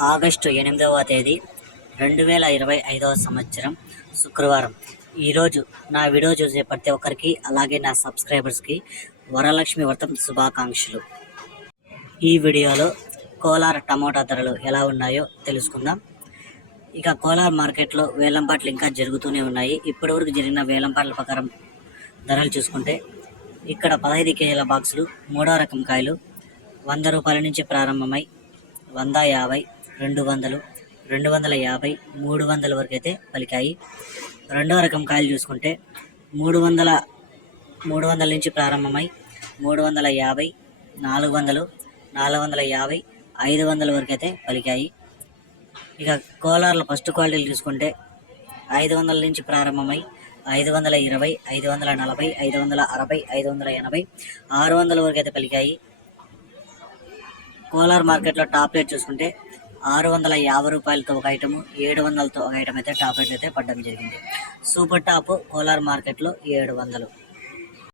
August ఎనిమిదవ తేదీ రెండు వేల ఇరవై ఐదవ సంవత్సరం శుక్రవారం. ఈరోజు నా వీడియో చూసే ప్రతి ఒక్కరికి అలాగే నా సబ్స్క్రైబర్స్కి వరలక్ష్మి వ్రతం శుభాకాంక్షలు. ఈ వీడియోలో కోలార్ టమోటా ధరలు ఎలా ఉన్నాయో తెలుసుకుందాం. ఇక కోలార్ మార్కెట్లో వేలంపాట్లు ఇంకా జరుగుతూనే ఉన్నాయి. ఇప్పటివరకు జరిగిన వేలంపాట్ల ప్రకారం ధరలు చూసుకుంటే ఇక్కడ పదహైదు కేజీల బాక్సులు మూడో రకం కాయలు వంద రూపాయల నుంచి ప్రారంభమై వంద యాభై రెండు వందలు రెండు వందల యాభై మూడు వందల వరకు అయితే పలికాయి. రెండో రకం కాయలు చూసుకుంటే మూడు వందల మూడు వందల నుంచి ప్రారంభమై మూడు వందల యాభై నాలుగు వందలు నాలుగు వందల యాభై ఐదు వందల వరకు అయితే పలికాయి. ఇక కోలార్ల ఫస్ట్ క్వాలిటీలు చూసుకుంటే ఐదు వందల నుంచి ప్రారంభమై ఐదు వందల ఇరవై ఐదు వందల నలభై ఐదు వందల అరవై ఐదు వందల ఎనభై ఆరు వందల వరకు అయితే పలికాయి. కోలార్ మార్కెట్లో టాప్ రేట్ చూసుకుంటే ఆరు వందల యాభై రూపాయలతో ఒక ఐటమ్ ఏడు వందలతో ఒక ఐటమ్ అయితే టాప్ అయితే పడడం జరిగింది. సూపర్ టాప్ కోలార్ మార్కెట్లో ఏడు వందలు